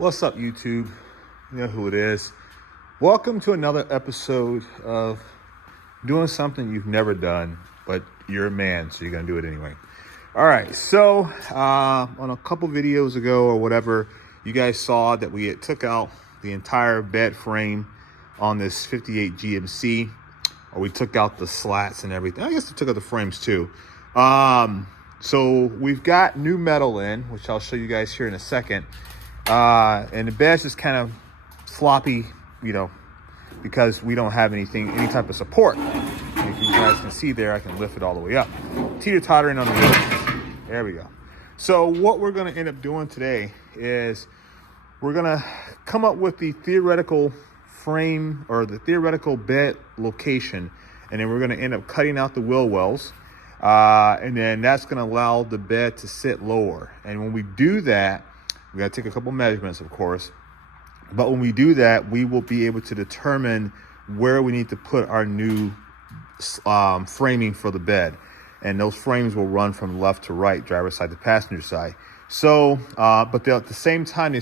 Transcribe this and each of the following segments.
What's up, YouTube? You know who it is. Welcome to another episode of doing something you've never done, but you're a man, so you're gonna do it anyway. All right, so on a couple videos ago or whatever, you guys saw that we had took out the entire bed frame on this 58 GMC, or we took out the slats and everything. I guess we took out the frames too. So we've got new metal in, which I'll show you guys here in a second. And the bed's just kind of sloppy, you know, because we don't have any type of support. If you guys can see there, I can lift it all the way up. Teeter-tottering on the wheels. There we go. So what we're going to end up doing today is we're going to come up with the theoretical frame or the theoretical bed location, and then we're going to end up cutting out the wheel wells. And then that's going to allow the bed to sit lower. And when we do that, we got to take a couple measurements, of course. But when we do that, we will be able to determine where we need to put our new framing for the bed. And those frames will run from left to right, driver's side to passenger side. So, but at the same time,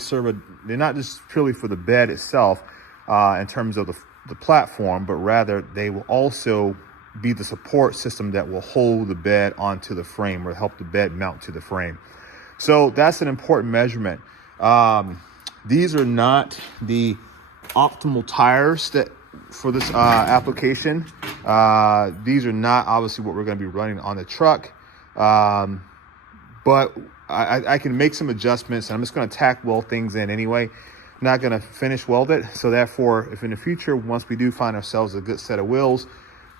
they're not just purely for the bed itself in terms of the platform, but rather they will also be the support system that will hold the bed onto the frame or help the bed mount to the frame. So that's an important measurement. These are not the optimal tires that for this application. These are not obviously what we're going to be running on the truck. But I can make some adjustments, and I'm just going to tack weld things in anyway. I'm not going to finish weld it. So therefore, if in the future, once we do find ourselves a good set of wheels,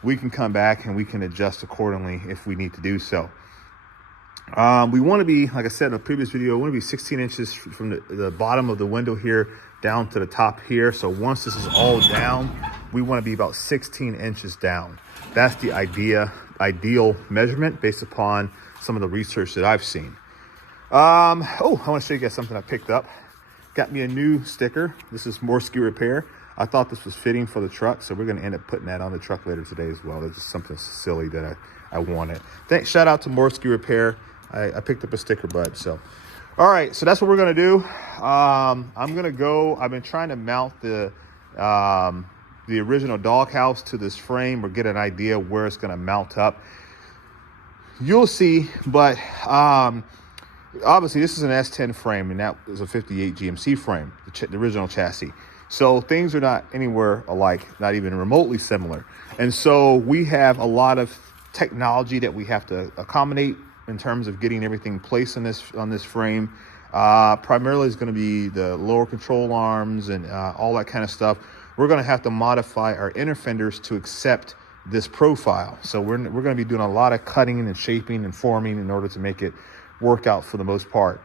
we can come back and we can adjust accordingly if we need to do so. We want to be, like I said in the previous video, we want to be 16 inches from the bottom of the window here down to the top here. So once this is all down, we want to be about 16 inches down. That's the ideal measurement based upon some of the research that I've seen. I want to show you guys something I picked up. Got me a new sticker. This is Morsky Repair. I thought this was fitting for the truck, so we're going to end up putting that on the truck later today as well. It's just something silly that I wanted. Shout out to Morsky Repair. I picked up a sticker bud. So, all right, so that's what we're going to do. I've been trying to mount the original doghouse to this frame or get an idea where it's going to mount up. You'll see, but obviously this is an S10 frame, and that was a 58 GMC frame, the original chassis. So things are not anywhere alike, not even remotely similar. And so we have a lot of technology that we have to accommodate in terms of getting everything placed on this frame. Primarily is going to be the lower control arms and all that kind of stuff. We're going to have to modify our inner fenders to accept this profile. So we're going to be doing a lot of cutting and shaping and forming in order to make it work out for the most part.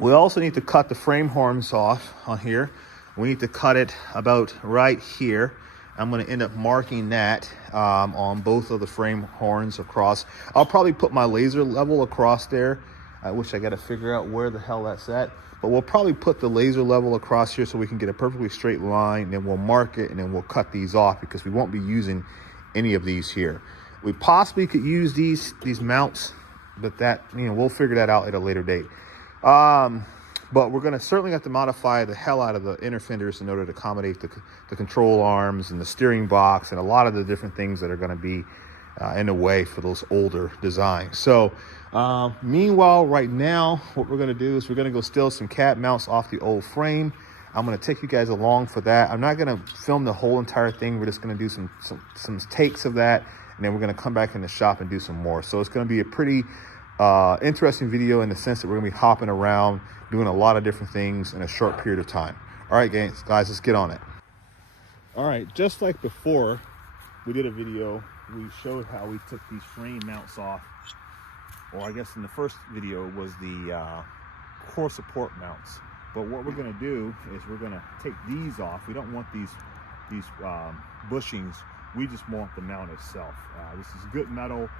We also need to cut the frame horns off on here. We need to cut it about right here. I'm going to end up marking that on both of the frame horns across. I'll probably put my laser level across there. I wish I got to figure out where the hell that's at. But we'll probably put the laser level across here so we can get a perfectly straight line. And then we'll mark it, and then we'll cut these off because we won't be using any of these here. We possibly could use these mounts, but that, we'll figure that out at a later date. But we're going to certainly have to modify the hell out of the inner fenders in order to accommodate the control arms and the steering box and a lot of the different things that are going to be in the way for those older designs. So meanwhile, right now, what we're going to do is we're going to go steal some cat mounts off the old frame. I'm going to take you guys along for that. I'm not going to film the whole entire thing. We're just going to do some takes of that, and then we're going to come back in the shop and do some more. So it's going to be a pretty interesting video in the sense that we're going to be hopping around, doing a lot of different things in a short period of time. All right, guys, let's get on it. All right, just like before, we did a video. We showed how we took these frame mounts off. Or I guess in the first video was the core support mounts. But what we're going to do is we're going to take these off. We don't want these bushings. We just want the mount itself. This is good metal.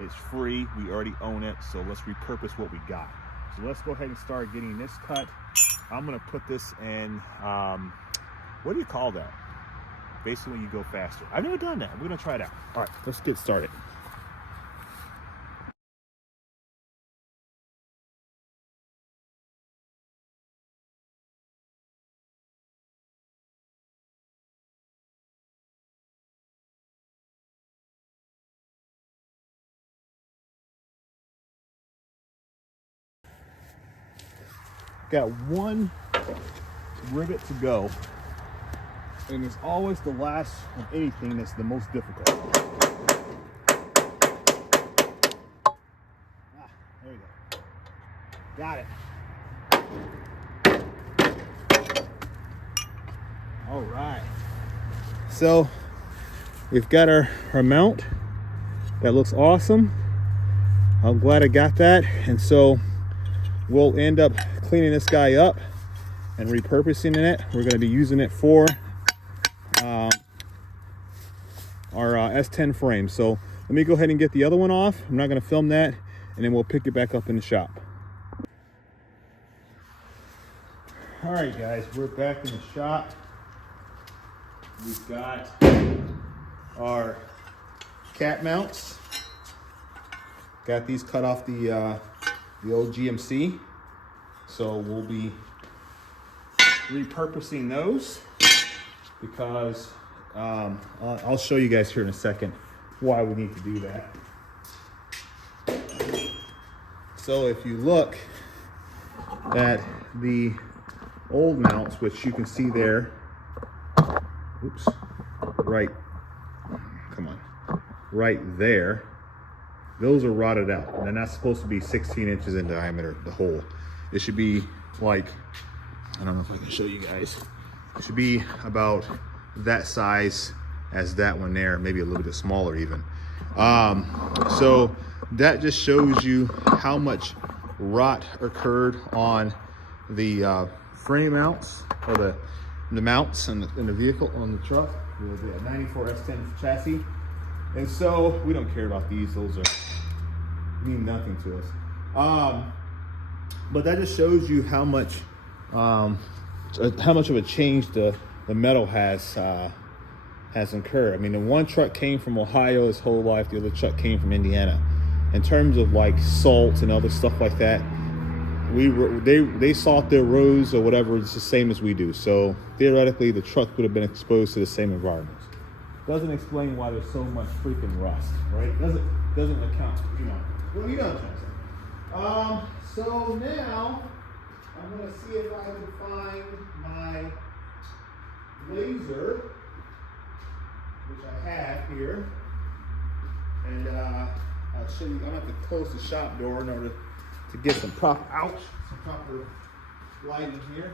It's free. We already own it. So let's repurpose what we got. So let's go ahead and start getting this cut. I'm going to put this in, what do you call that? Basically when you go faster. I've never done that. We're going to try it out. All right, let's get started. Got one rivet to go. And it's always the last of anything that's the most difficult. Ah, there you go. Got it. All right. So we've got our mount. That looks awesome. I'm glad I got that. And so we'll end up cleaning this guy up and repurposing it. We're going to be using it for our S10 frame. So let me go ahead and get the other one off. I'm not going to film that, and then we'll pick it back up in the shop. All right, guys, we're back in the shop. We've got our cat mounts. Got these cut off the old GMC. So we'll be repurposing those because I'll show you guys here in a second why we need to do that. So if you look at the old mounts, which you can see there, oops, right there, those are rotted out. And they're not supposed to be 16 inches in diameter, the hole. It should be like, I don't know if I can show you guys. It should be about that size as that one there, maybe a little bit smaller even. So that just shows you how much rot occurred on the frame mounts, or the mounts in the vehicle, on the truck, the 94 S10 chassis. And so we don't care about these. Those mean nothing to us. But that just shows you how much of a change the metal has incurred. I mean, the one truck came from Ohio his whole life. The other truck came from Indiana. In terms of like salt and other stuff like that, they salt their roads or whatever. It's the same as we do. So theoretically, the truck would have been exposed to the same environment. Doesn't explain why there's so much freaking rust, right? Doesn't account, Well, you know what I'm trying to say. So now I'm gonna see if I can find my laser, which I have here, and I'll show you. I'm gonna have to close the shop door in order to get some proper lighting here.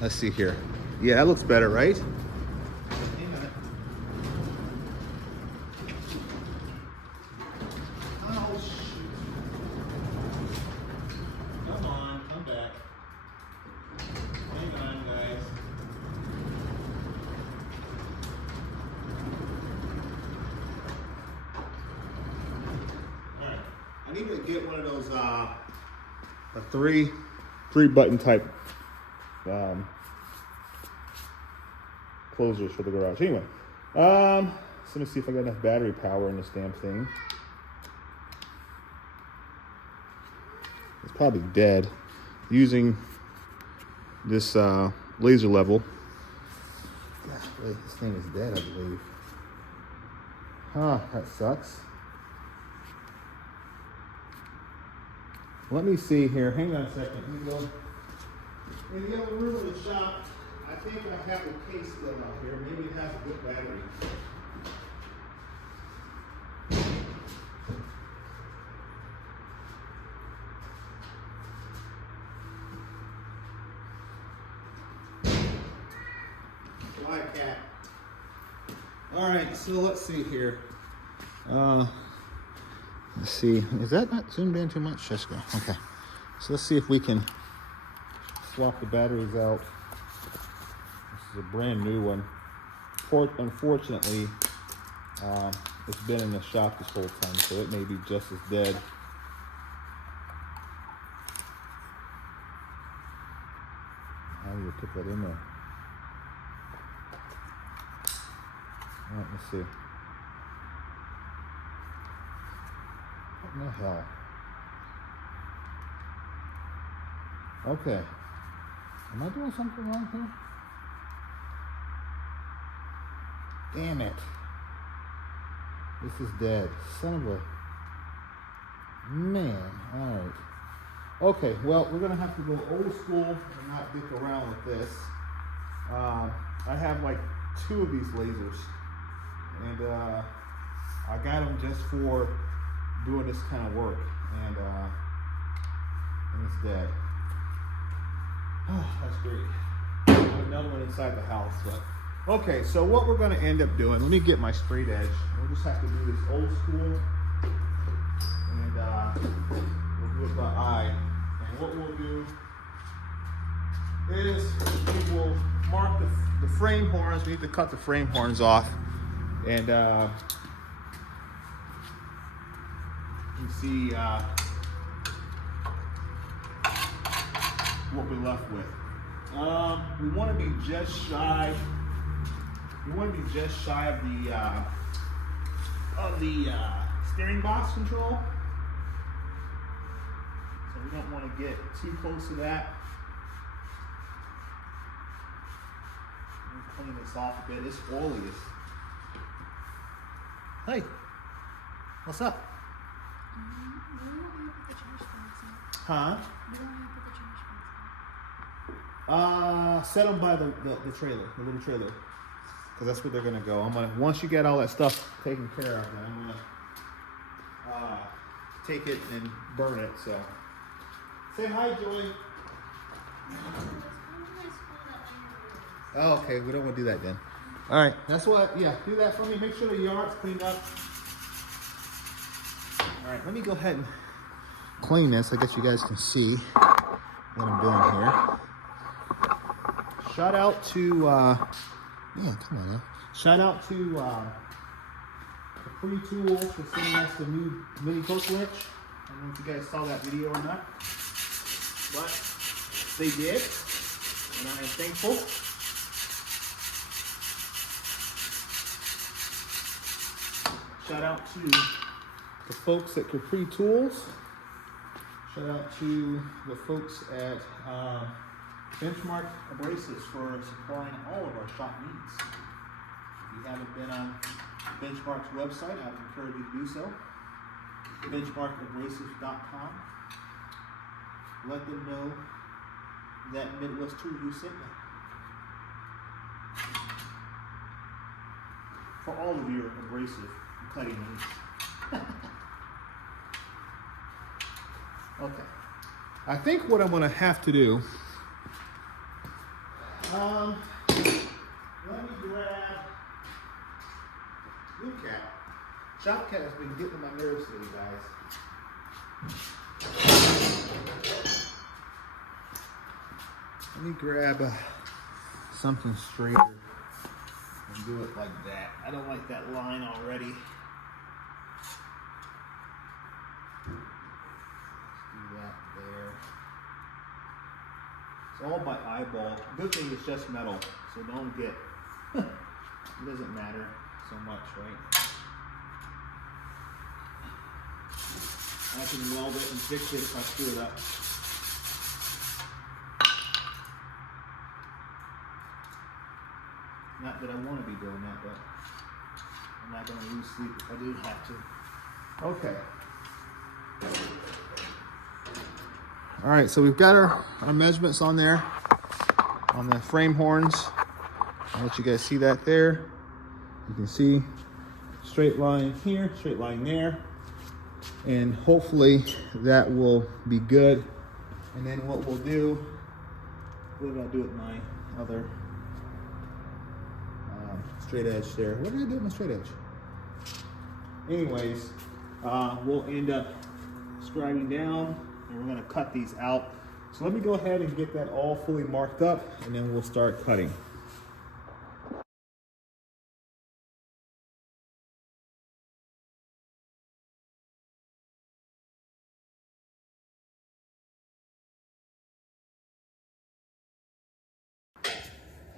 Let's see here. Yeah, that looks better, right? Oh, shoot. Come on, come back. Hang on, guys. All right. I need to get one of those, a three button type closers for the garage. Anyway, so let me see if I got enough battery power in this damn thing. It's probably dead. Using this laser level. Gosh, wait, this thing is dead, I believe. Huh, that sucks. Let me see here. Hang on a second. Let me go. In the other room of the shop, I think I have a case still out here. Maybe it has a good battery. Why, cat? All right, so let's see here. Let's see. Is that not zoomed in too much? Let's go. Okay. So let's see if we can swap the batteries out. This is a brand new one. Unfortunately, it's been in the shop this whole time, so it may be just as dead. How do you put that in there? All right, let's see. What in the hell? Okay. Am I doing something wrong here? Damn it. This is dead. Son of a... Man, all right. Okay, well, we're gonna have to go old school and not dick around with this. I have like 2 of these lasers, and I got them just for doing this kind of work, and it's dead. Oh, that's great. Another one inside the house, but okay. So what we're gonna end up doing? Let me get my straight edge. We'll just have to do this old school, and we'll do it by eye. And what we'll do is we will mark the frame horns. We need to cut the frame horns off, and you see what we're left with. We want to be just shy. We want to be just shy of the steering box control. So we don't want to get too close to that. Clean this off a bit. It's oily. Hey, what's up? Huh? Set them by the trailer, the little trailer, because that's where they're gonna go. Once you get all that stuff taken care of, then I'm gonna take it and burn it. So, say hi, Joy. Oh, okay, we don't want to do that then. All right, that's what. Yeah, do that for me. Make sure the yard's cleaned up. All right, let me go ahead and clean this. I guess you guys can see what I'm doing here. Shout out to, yeah, come on now. Shout out to Capri Tools for sending us the new mini coach wrench. I don't know if you guys saw that video or not, but they did, and I am thankful. Shout out to the folks at Capri Tools. Shout out to the folks at Benchmark Abrasives for supplying all of our shop needs. If you haven't been on Benchmark's website, I would encourage you to do so. BenchmarkAbrasives.com. Let them know that Midwest Tool you sent you. For all of your abrasive cutting needs. Okay. I think what I'm going to have to do, let me grab Blue Cat. Shop Cat has been getting on my nerves today, guys. Let me grab something straighter and do it like that. I don't like that line already. It's all by eyeball. Good thing it's just metal, so don't get, it doesn't matter so much, right? I can weld it and fix it if I screw it up. Not that I want to be doing that, but I'm not going to lose sleep if I do have to. Okay. All right, so we've got our measurements on there, on the frame horns. I'll let you guys see that there. You can see straight line here, straight line there. And hopefully that will be good. And then what we'll do, what did I do with my other straight edge there? What did I do with my straight edge? Anyways, we'll end up scribing down. And we're going to cut these out. So let me go ahead and get that all fully marked up, and then we'll start cutting.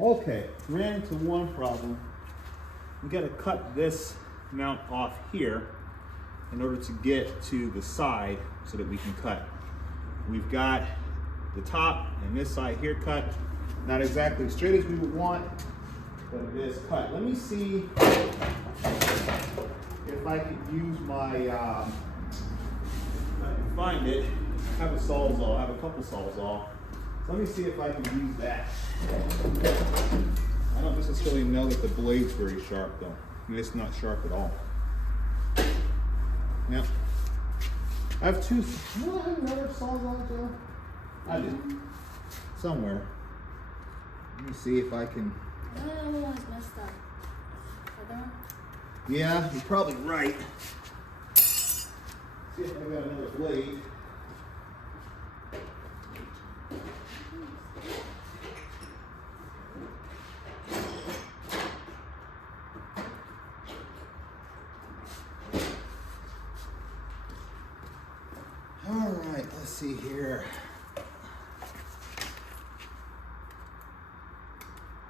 Okay, ran into one problem. We got to cut this mount off here in order to get to the side so that we can cut. We've got the top and this side here cut. Not exactly as straight as we would want, but it is cut. Let me see if I can use my find it. I have a Sawzall. I have a couple Sawzall. So let me see if I can use that. I don't necessarily know that the blade's very sharp though. It's not sharp at all. Yep. I have two. Do I have another Sawzall, Joe? I do. Somewhere. Let me see if I can. The other one's messed up. Other one? Yeah, you're probably right. See if I got another blade. All right, let's see here.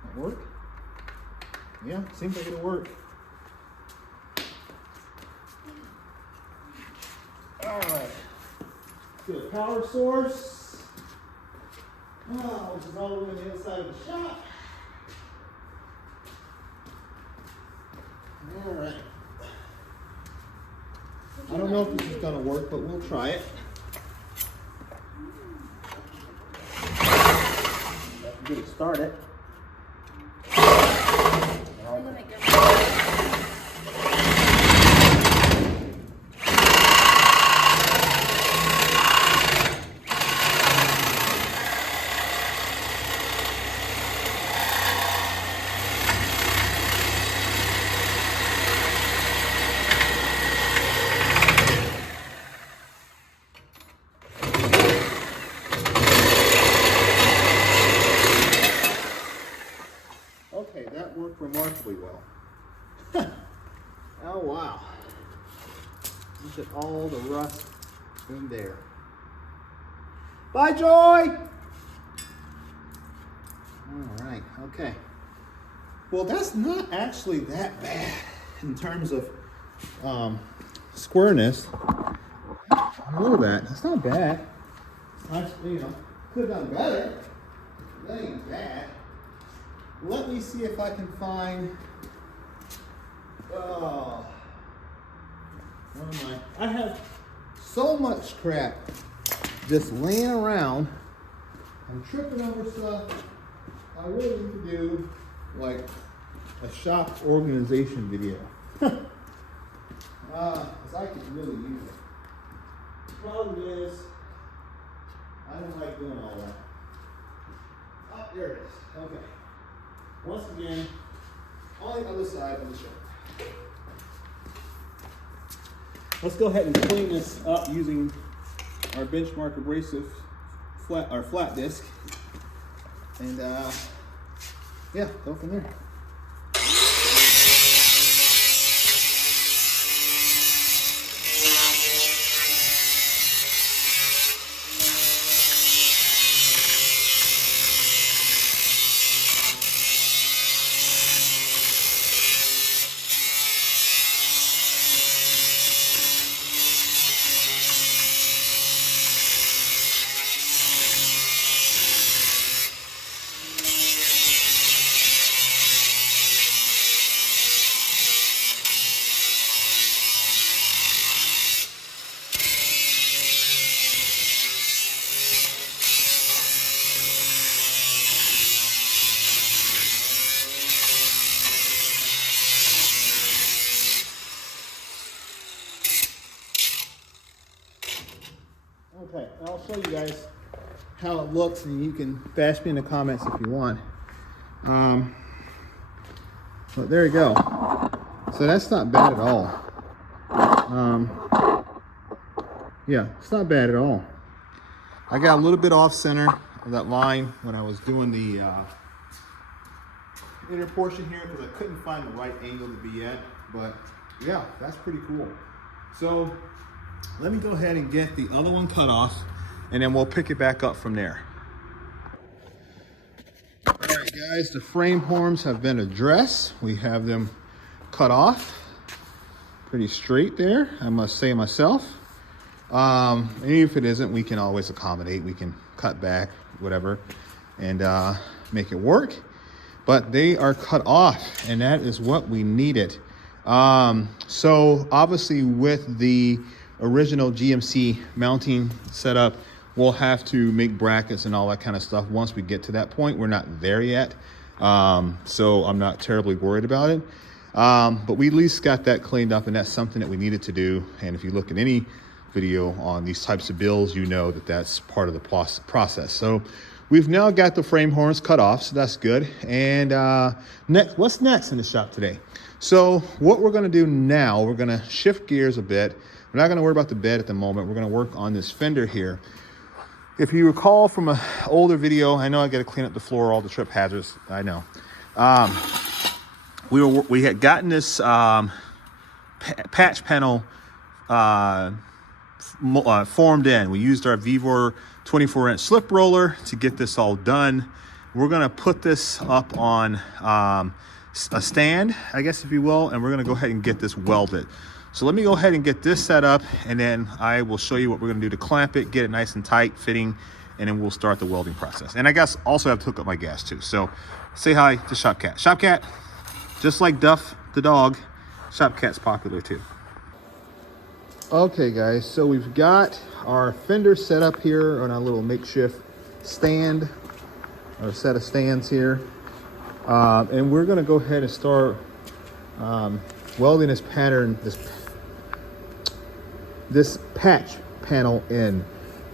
That work? Yeah, seems like it'll work. All right, to the power source. Oh, which is all the way on the inside of the shop. All right. I don't know if this is gonna work, but we'll try it. Get it started. Okay, that worked remarkably well. Oh wow. Look at all the rust in there. Bye, Joy! Alright, okay. Well, that's not actually that bad in terms of squareness. I know that. That's not bad. Actually, you know, could have done better. That ain't bad. Let me see if I can find. Oh, where am I? I have so much crap just laying around. I'm tripping over stuff. I really need to do like a shop organization video. Because I could really use it. The problem is, I don't like doing all that. Oh, there it is. Okay. Once again, on the other side of the show. Let's go ahead and clean this up using our benchmark abrasive flat disc, and yeah, go from there. Okay, I'll show you guys how it looks, and you can bash me in the comments if you want. But there you go. So that's not bad at all. Yeah, it's not bad at all. I got a little bit off center of that line when I was doing the inner portion here because I couldn't find the right angle to be at. But yeah, that's pretty cool. So let me go ahead and get the other one cut off, and then we'll pick it back up from there. All right, guys, the frame horns have been addressed. We have them cut off. Pretty straight there, I must say myself. And if it isn't, we can always accommodate. We can cut back, whatever, and make it work. But they are cut off, and that is what we needed. So obviously with the original GMC mounting setup. We'll have to make brackets and all that kind of stuff once we get to that point. We're not there yet, so I'm not terribly worried about it. But we at least got that cleaned up, and that's something that we needed to do. And if you look at any video on these types of builds, you know that that's part of the process. So we've now got the frame horns cut off, so that's good. And what's next in the shop today? So what we're gonna do now, we're gonna shift gears a bit. We're not gonna worry about the bed at the moment. We're gonna work on this fender here. If you recall from an older video, I know I gotta clean up the floor, all the trip hazards, I know. We had gotten this patch panel formed in. We used our Vevor 24-inch slip roller to get this all done. We're gonna put this up on a stand, I guess, if you will, and we're gonna go ahead and get this welded. So let me go ahead and get this set up, and then I will show you what we're gonna do to clamp it, get it nice and tight fitting, and then we'll start the welding process. And I guess also have to hook up my gas too. So say hi to Shopcat. Shopcat, just like Duff the dog, Shopcat's popular too. Okay guys, so we've got our fender set up here on our little makeshift stand, or set of stands here. And we're gonna go ahead and start welding this pattern, this patch panel in.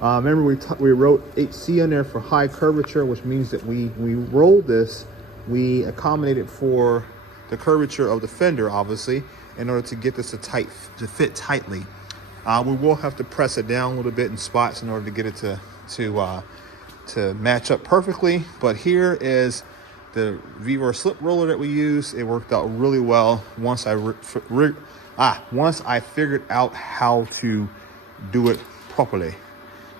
Remember we wrote HC on there for high curvature, which means that we rolled this, we accommodated for the curvature of the fender, obviously, in order to get this to fit tightly. We will have to press it down a little bit in spots in order to get it to match up perfectly. But here is the Vevor slip roller that we use. It worked out really well once I figured out how to do it properly.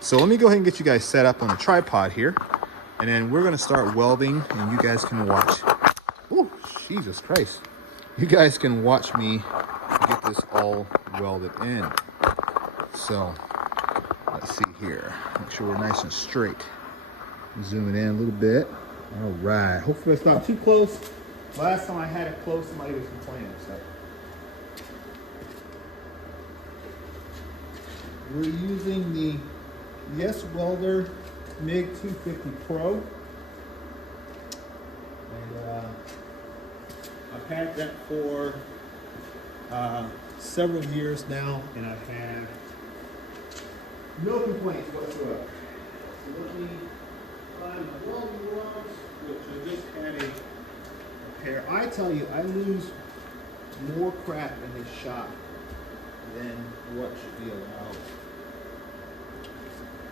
So let me go ahead and get you guys set up on a tripod here, and then we're gonna start welding, and you guys can watch. Oh, Jesus Christ. You guys can watch me get this all welded in. So let's see here. Make sure we're nice and straight. Zoom it in a little bit. All right. Hopefully it's not too close. Last time I had it close, somebody was complaining. So we're using the Welder MIG 250 Pro. And I've had that for several years now, and I've had no complaints whatsoever. So let me find my welding rods, which I just had a pair. I tell you, I lose more crap in this shop than what should be allowed.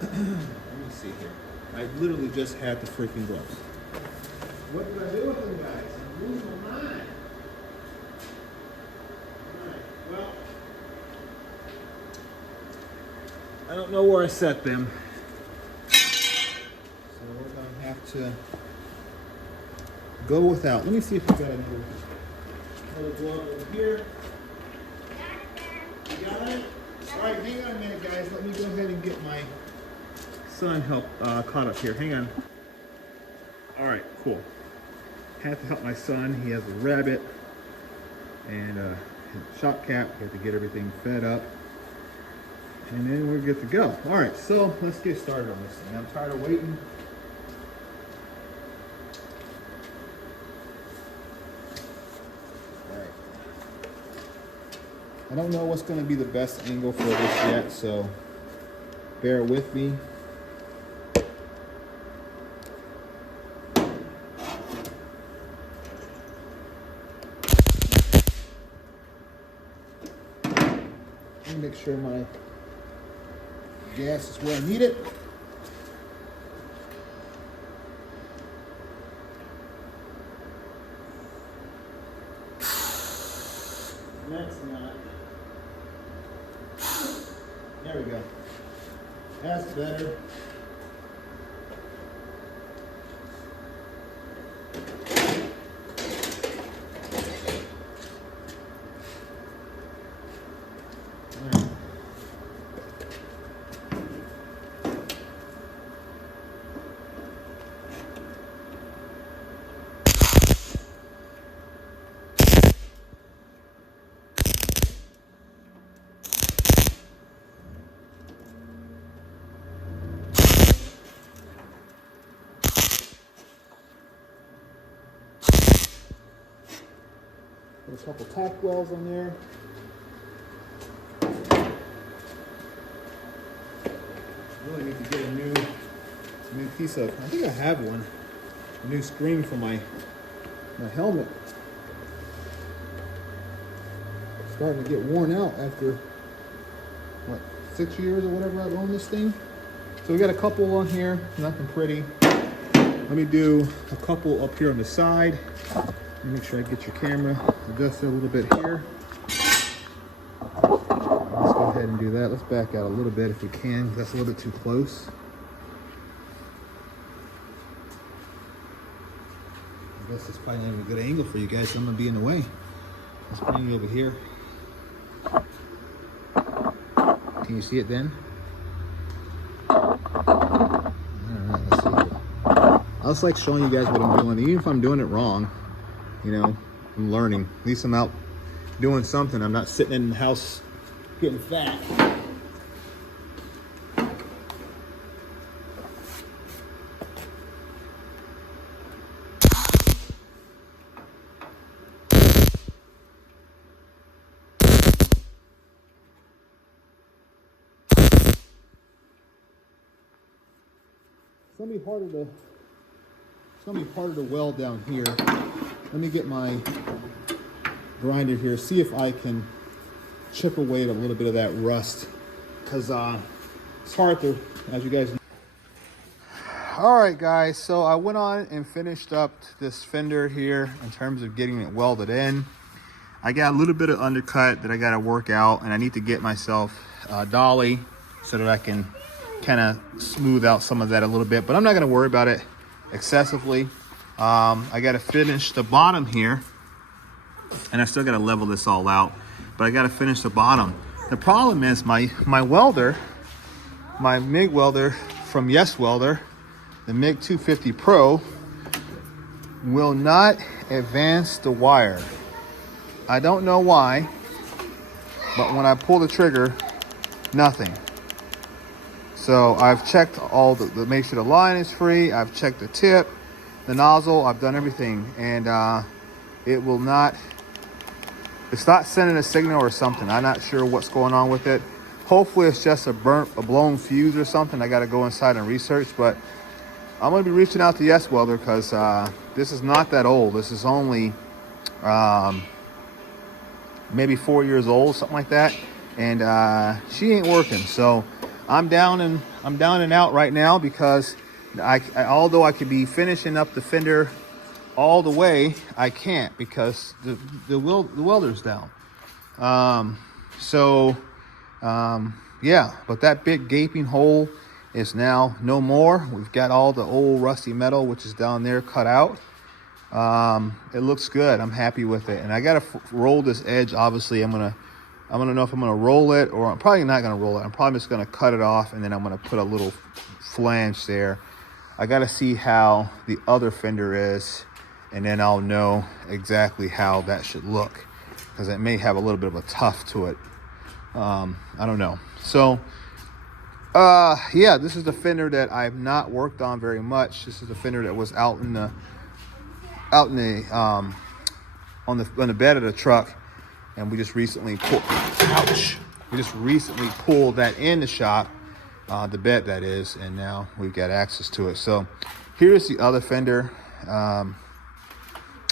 Let me see here. I literally just had the freaking gloves. What do I do with them, guys? I'm losing my mind. Alright, well, I don't know where I set them. So we're going to have to go without. Let me see if we got another glove over here. You got it? Alright, hang on a minute, guys. Let me go ahead and get my son caught up here. Hang on. Alright, cool. Have to help my son. He has a rabbit and a shop cap. We have to get everything fed up, and then we're good to go. All right, so let's get started on this thing. I'm tired of waiting. All right. I don't know what's going to be the best angle for this yet, so bear with me. Make sure my gas is where I need it. That's not. There we go. That's better. There's a couple tack wells on there. Really need to get a new piece of, I think I have one, a new screen for my helmet. It's starting to get worn out after, what, 6 years or whatever I've owned this thing. So we got a couple on here, nothing pretty. Let me do a couple up here on the side. Let me make sure I get your camera adjusted a little bit here. Let's go ahead and do that. Let's back out a little bit if we can, because that's a little bit too close. I guess it's probably not even a good angle for you guys, so I'm gonna be in the way. Let's bring you over here. Can you see it then? Alright, let's see. I just like showing you guys what I'm doing. Even if I'm doing it wrong, you know, I'm learning. At least I'm out doing something. I'm not sitting in the house getting fat. It's gonna be harder to weld down here. Let me get my grinder here, see if I can chip away at a little bit of that rust, because it's hard to, as you guys know. All right, guys, so I went on and finished up this fender here in terms of getting it welded in. I got a little bit of undercut that I got to work out, and I need to get myself a dolly so that I can kind of smooth out some of that a little bit, but I'm not going to worry about it excessively. I got to finish the bottom here, and I still got to level this all out, but I got to finish the bottom. The problem is my welder, my MIG welder from Yes Welder, the MIG 250 Pro, will not advance the wire. I don't know why, but when I pull the trigger, nothing. So I've checked all the make sure the line is free. I've checked the tip, the nozzle. I've done everything, and it will not. It's not sending a signal or something. I'm not sure what's going on with it. Hopefully it's just a blown fuse or something. I got to go inside and research, but I'm going to be reaching out to Yes Welder, because this is not that old. This is only maybe 4 years old, something like that, and she ain't working. So I'm down and out right now, because although I could be finishing up the fender all the way, I can't, because the welder's down. Yeah, but that big gaping hole is now no more. We've got all the old rusty metal, which is down there, cut out. It looks good. I'm happy with it, and I gotta roll this edge. Obviously, I'm gonna know if I'm gonna roll it, or I'm probably not gonna roll it. I'm probably just gonna cut it off, and then I'm gonna put a little flange there. I gotta see how the other fender is, and then I'll know exactly how that should look, because it may have a little bit of a tuft to it. I don't know. So yeah, this is the fender that I've not worked on very much. This is the fender that was out in the on the bed of the truck, and we just recently pulled that in the shop, the bed that is, and now we've got access to it. So here's the other fender. Let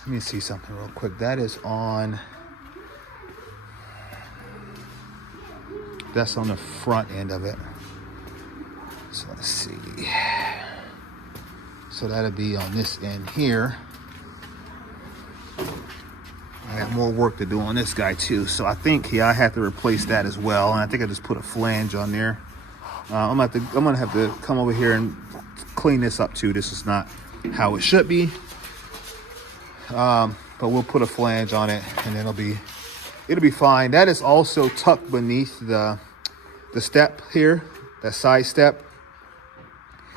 me see something real quick. That's on the front end of it. So let's see. So that'll be on this end here. I got more work to do on this guy too. So I think, yeah, I have to replace that as well. And I think I just put a flange on there. I'm gonna have to come over here and clean this up too. This is not how it should be. But we'll put a flange on it, and it'll be fine. That is also tucked beneath the step here, that side step.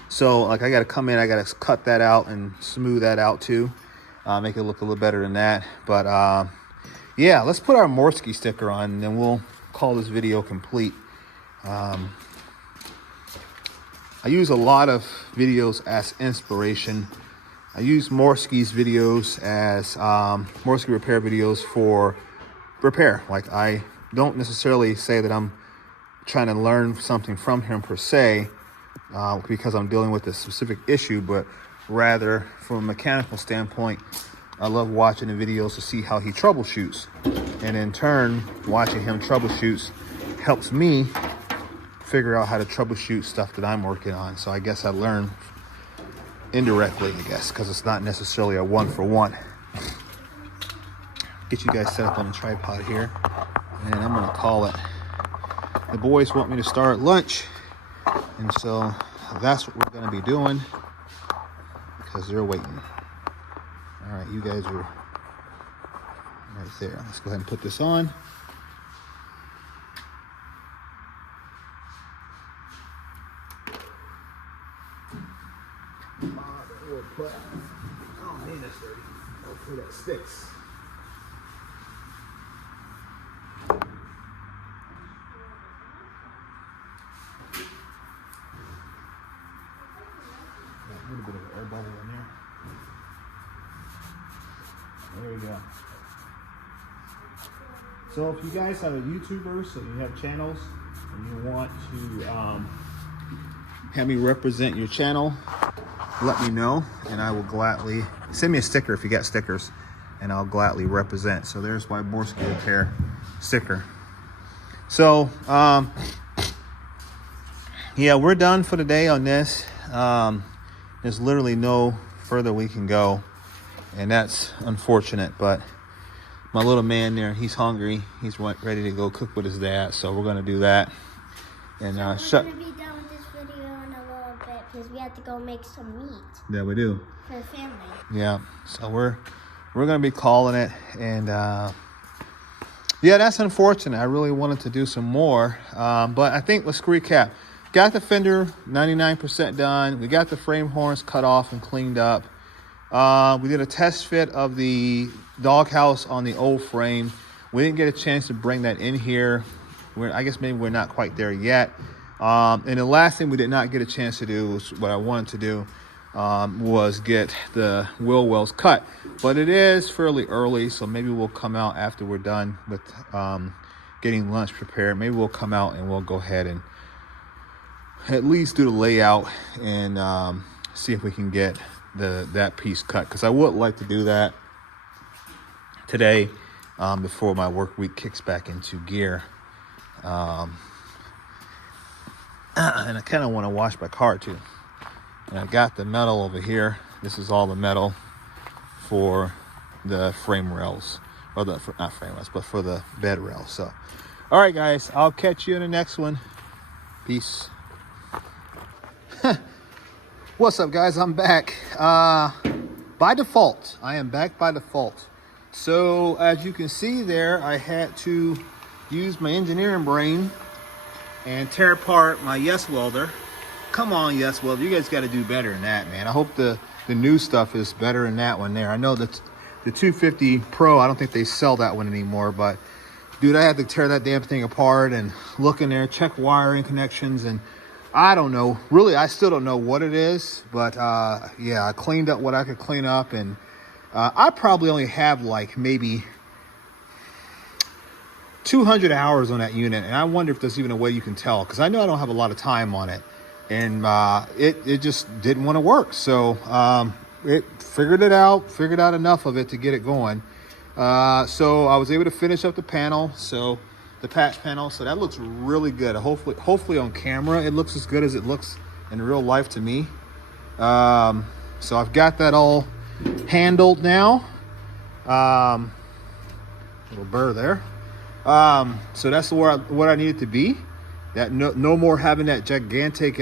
So like I got to come in, I got to cut that out and smooth that out too, make it look a little better than that. But yeah, let's put our Morsky sticker on, and then we'll call this video complete. I use a lot of videos as inspiration, I use Morsky's videos as Morsky repair videos for repair. Like, I don't necessarily say that I'm trying to learn something from him per se, because I'm dealing with a specific issue, but rather from a mechanical standpoint, I love watching the videos to see how he troubleshoots. And in turn, watching him troubleshoots helps me figure out how to troubleshoot stuff that I'm working on. So I guess I learn indirectly, I guess, because it's not necessarily a one-for-one. Get you guys set up on the tripod here, and I'm gonna call it. The boys want me to start lunch, and so that's what we're gonna be doing because they're waiting. All right, you guys are right there. Let's go ahead and put this on. Oh man, that's dirty. Hopefully that sticks. A little bit of air bubble in there. There we go. So if you guys have a YouTuber, so you have channels, and you want to have me represent your channel, let me know, and I will gladly send me a sticker if you got stickers, and I'll gladly represent. So there's my Morsky repair sticker. So yeah, we're done for the day on this. There's literally no further we can go, and that's unfortunate, but my little man there, he's hungry. He's ready to go cook with his dad, so we're gonna do that. And So we're gonna be done with this video in a little bit because we have to go make some meat yeah, we do. for the family. Yeah, so we're gonna be calling it, and yeah, that's unfortunate. I really wanted to do some more, but I think let's recap. Got the fender 99% done. We got the frame horns cut off and cleaned up. We did a test fit of the doghouse on the old frame. We didn't get a chance to bring that in here. I guess maybe we're not quite there yet. And the last thing we did not get a chance to do was what I wanted to do, was get the wheel wells cut. But it is fairly early, so maybe we'll come out after we're done with getting lunch prepared. Maybe we'll come out and we'll go ahead and at least do the layout and see if we can get that piece cut, because I would like to do that today before my work week kicks back into gear. And I kind of want to wash my car too. And I got the metal over here. This is all the metal for the frame rails, or not frame rails, but for the bed rails. So all right guys, I'll catch you in the next one. Peace. What's up guys, I'm back by default. I am back by default. So as you can see there, I had to use my engineering brain and tear apart my Welder. Come on, Welder, you guys got to do better than that, man. I hope the new stuff is better than that one there. I know that the 250 Pro, I don't think they sell that one anymore, but dude, I had to tear that damn thing apart and look in there, check wiring connections, and I don't know. Really, I still don't know what it is, but yeah, I cleaned up what I could clean up, and I probably only have like maybe 200 hours on that unit, and I wonder if there's even a way you can tell, because I know I don't have a lot of time on it, and it just didn't want to work. So it figured out enough of it to get it going. So I was able to finish up the panel. So the patch panel, so that looks really good. Hopefully on camera it looks as good as it looks in real life to me. So I've got that all handled now. Little burr there. So that's what I need it to be. That no more having that gigantic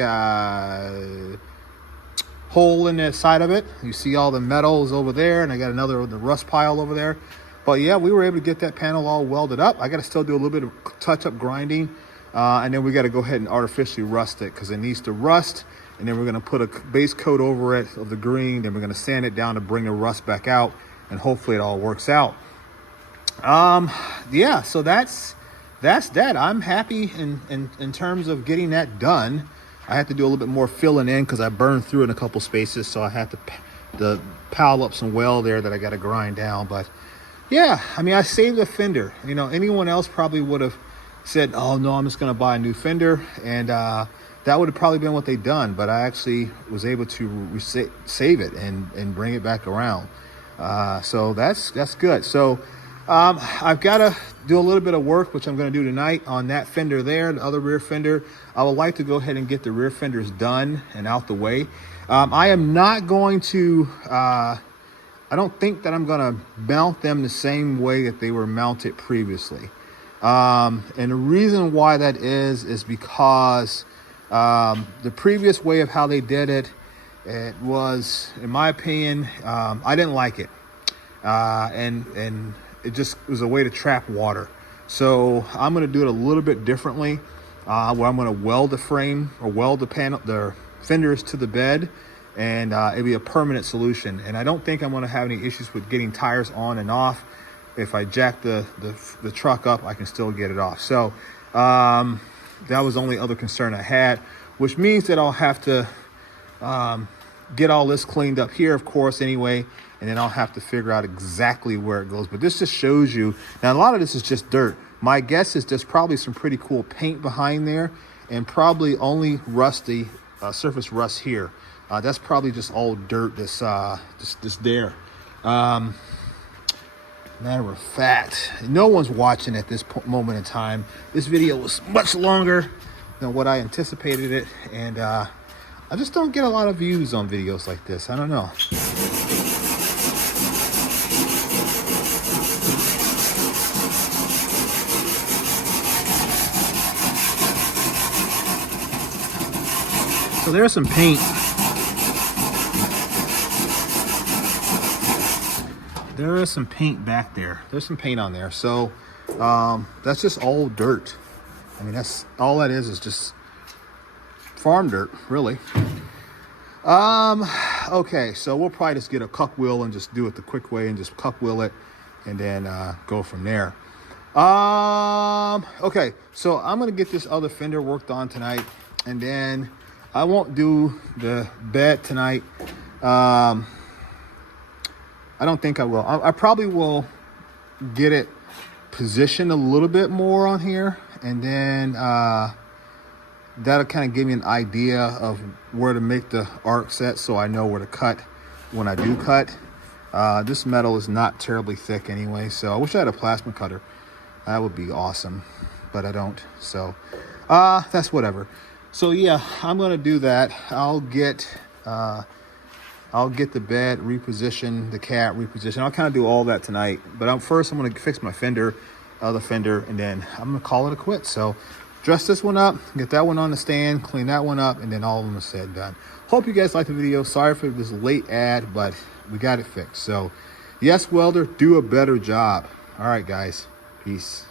hole in the side of it. You see all the metals over there, and I got another the rust pile over there. But yeah, we were able to get that panel all welded up. I got to still do a little bit of touch-up grinding, and then we got to go ahead and artificially rust it, because it needs to rust. And then we're going to put a base coat over it of the green. Then we're going to sand it down to bring the rust back out, and hopefully it all works out. Yeah, so that's that. I'm happy in terms of getting that done. I had to do a little bit more filling in because I burned through in a couple spaces, so I had to pile up some weld there that I got to grind down. But yeah, I mean, I saved a fender. You know, anyone else probably would have said, oh no, I'm just going to buy a new fender, and that would have probably been what they'd done. But I actually was able to save it and bring it back around. So that's good. So I've got to do a little bit of work, which I'm going to do tonight on that fender there, the other rear fender. I would like to go ahead and get the rear fenders done and out the way. I am not going to, I don't think that I'm going to mount them the same way that they were mounted previously. And the reason why that is because the previous way of how they did it, it was, in my opinion, I didn't like it. And it just was a way to trap water. So I'm going to do it a little bit differently, where I'm going to weld the frame or weld the fenders to the bed, and it'll be a permanent solution. And I don't think I'm going to have any issues with getting tires on and off. If I jack the truck up, I can still get it off. So that was the only other concern I had, which means that I'll have to get all this cleaned up here, of course, anyway, and then I'll have to figure out exactly where it goes. But this just shows you. Now, a lot of this is just dirt. My guess is there's probably some pretty cool paint behind there, and probably only rusty surface rust here. That's probably just all dirt that's there. Matter of fact, no one's watching at this moment in time. This video was much longer than what I anticipated it, and I just don't get a lot of views on videos like this. I don't know. So there's some paint. There is some paint back there. There's some paint on there. So that's just all dirt. I mean, that's all that is just farm dirt, really. Okay, so we'll probably just get a cuck wheel and just do it the quick way and just cuck wheel it, and then go from there. Okay, so I'm gonna get this other fender worked on tonight, and then I won't do the bed tonight. I don't think I will. I probably will get it positioned a little bit more on here, and then that'll kind of give me an idea of where to make the arc set, so I know where to cut when I do cut. This metal is not terribly thick anyway, so I wish I had a plasma cutter. That would be awesome, but I don't. So that's whatever. So yeah, I'm gonna do that. I'll get the bed repositioned, the cat repositioned. I'll kind of do all that tonight. But first, I'm gonna fix my fender, other fender, and then I'm gonna call it a quit. So dress this one up, get that one on the stand, clean that one up, and then all of them are said and done. Hope you guys liked the video. Sorry for this late ad, but we got it fixed. So yes, Welder, do a better job. All right, guys, peace.